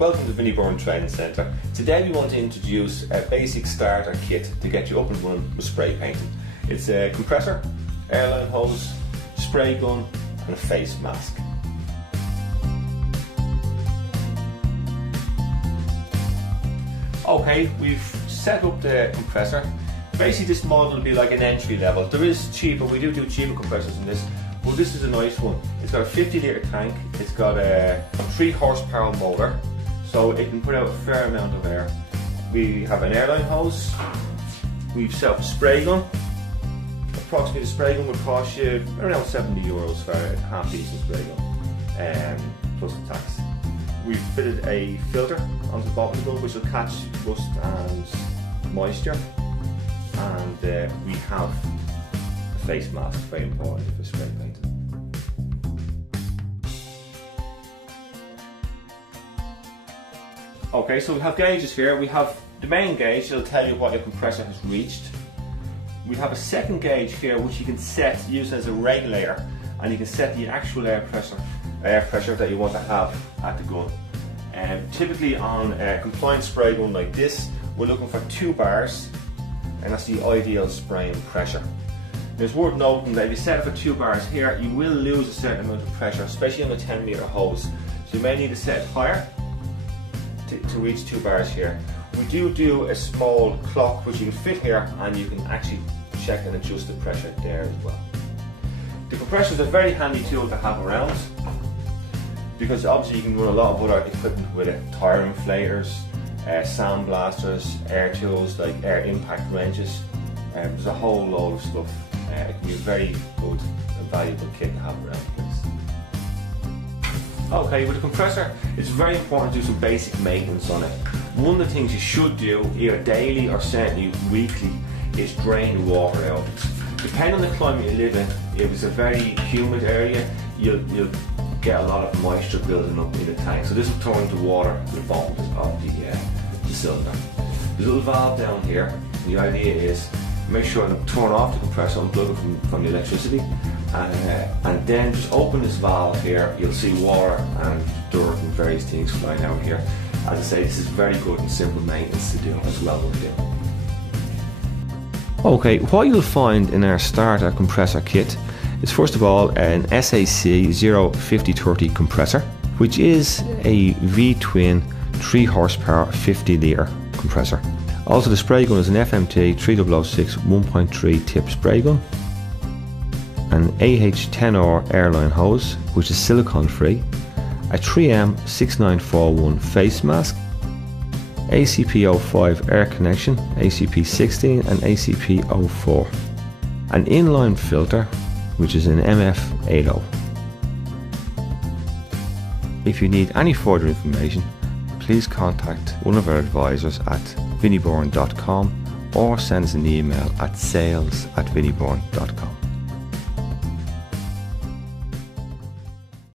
welcome to Vinnie Byrne Training Centre. Today we want to introduce a basic starter kit to get you up and running with spray painting. It's a compressor, airline hose, spray gun and a face mask. Okay, we've set up the compressor. Basically this model will be like an entry level. There is cheaper, we do cheaper compressors than this, but this is a nice one. It's got a 50 litre tank, it's got a 3 horsepower motor, so it can put out a fair amount of air. We have an airline hose, we've set up a spray gun. Approximately the spray gun would cost you around €70 for a half decent spray gun, plus the tax. We've fitted a filter onto the bottom of the gun which will catch rust and moisture, and we have a face mask, very important if it's spray painted. Okay, so we have gauges here. We have the main gauge, it'll tell you what your compressor has reached. We have a second gauge here which you can set, use as a regulator, and you can set the actual air pressure that you want to have at the gun. Typically on a compliant spray gun like this, we're looking for 2 bars, and that's the ideal spraying pressure. It's worth noting that if you set it for 2 bars here, you will lose a certain amount of pressure, especially on a 10 metre hose. So you may need to set it higher to reach 2 bars here. We do a small clock which you can fit here, and you can actually check and adjust the pressure there as well. The compressor is a very handy tool to have around, because obviously you can run a lot of other equipment with it: tire inflators, sandblasters, air tools like air impact wrenches. There's a whole load of stuff. It can be a very good and valuable kit to have around the place. Okay, with the compressor, it's very important to do some basic maintenance on it. One of the things you should do, either daily or certainly weekly, is drain the water out. Depending on the climate you live in, if it's a very humid area, you'll get a lot of moisture building up in the tank. So this will turn the water to the bottom of the cylinder. There's a little valve down here. The idea is make sure to turn off the compressor, unplug it from the electricity, and then just open this valve here. You'll see water and dirt and various things flying out here. As I say, this is very good and simple maintenance to do as well with it. Okay, what you'll find in our starter compressor kit is first of all an SAC 05030 compressor, which is a V-twin 3 horsepower 50 litre compressor. Also the spray gun is an FMT 3006 1.3 tip spray gun, an AH10R airline hose which is silicone free, a 3M 6941 face mask, ACP05 air connection, ACP16 and ACP04, an inline filter which is an MF80. If you need any further information, please contact one of our advisors at vinniebyrne.com or send us an email at sales@vinniebyrne.com.